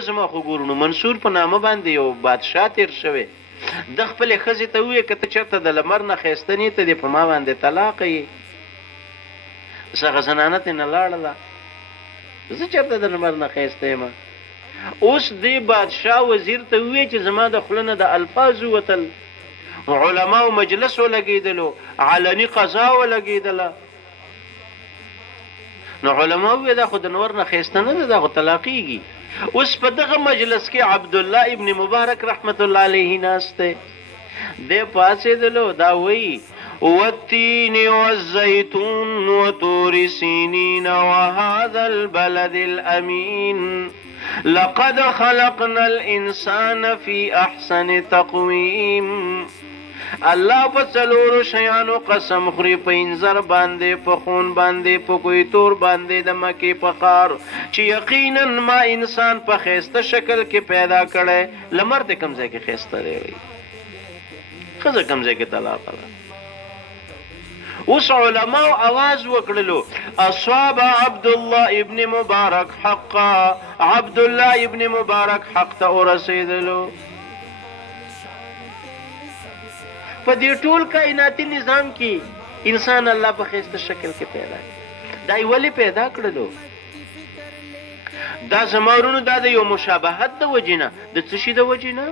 به زما خو ګورو نو منصور په نامه باندې یو بادشاه تیر شوی د خپلې ښځې ته وویې که ته چېرته د لمر نه ښایسته نه یې ته دې په ما باندې طلاقه یې هغه زنانه ترې نه لاړله زه چېرته د لمر نه ښایسته یم اوس دې بادشاه وزیر ته وویې چې زما د خوله نه د الفاظ ووتل علماو مجلس ولګېدلو علني قضا ولګېدله نو علما وویل دا خو د نور نه ښایسته نه ده دا خو طلاقېږي اوس په دغه مجلس کې عبدالله ابن مبارک رحمت الله علیه ناست دی دی پاڅېدلو دا وایي والتين والزيتون وطور سينين وهذا البلد الأمين لقد خلقنا الإنسان في أحسن تقويم الله په څلورو شیانو قسم خوري په انځر باندې په خون باندې په کوی تور باندې د مکې په ښار چې یقینا ما انسان په ښایسته شکل کې پیدا کړی لمر د کوم ځای کې ښایسته دی وایي ښځه کوم ځای کې طلاقه ده اوس علماو آواز وکړلو اصاب عبدالله ابن مبارک حقا عبدالله ابن مبارک حق ته ورسېدلو په دې ټول کائناتي نظام کې انسان الله په ښایسته شکل کې پیدا کړ دا یې ولې پیدا کړلو دا زما ورونو دا د یو مشابهت د وجې نه د څه شي د وجې نه